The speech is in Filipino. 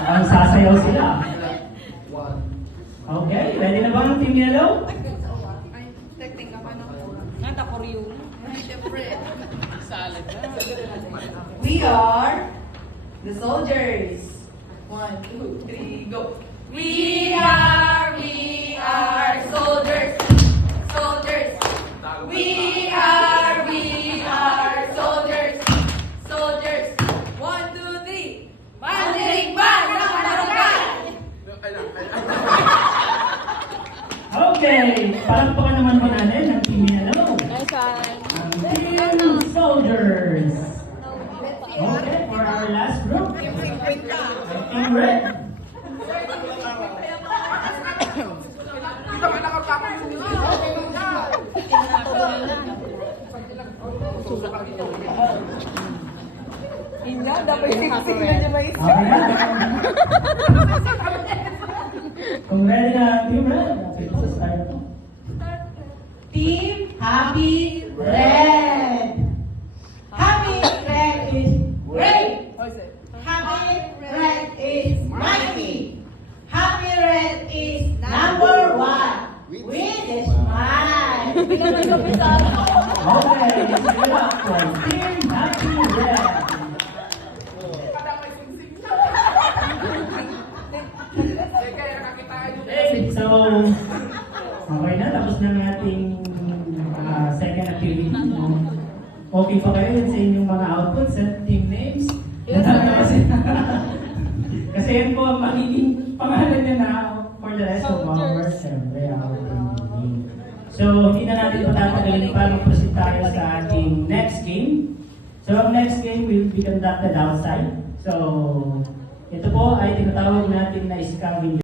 Ang sasayaw sila. Okay, ready na ba ang Team Yellow? We are the soldiers. 1, 2, 3, go. We are soldiers, soldiers. We are soldiers, soldiers. 1, 2, 3. Mandirigman ng Marugan! Okay, palakpakan naman po natin ang Team Yellow. Nice one. Ang Team Soldiers. Okay, for our last group. Team Red. Hindi, dapat sing-sing na niya may Okay na. Kung ready na ang Team Red, okay po, start po. Team Happy Red. Happy Red is great. Happy Red is mighty. Happy Red is number 1. With a smile. Okay, sige na po. Team Happy Red. Okay, so, okay na, tapos na ang ating second activity. Okay pa kayo sa inyong mga outputs at team names? Kasi yan po ang magiging pangalan niya na for the rest of our assembly. So, hindi na natin patatagalin pa. Mag-proceed tayo sa ating next game. So, ang next game will be conducted outside. So, ito po ay tinatawag natin na scavenger.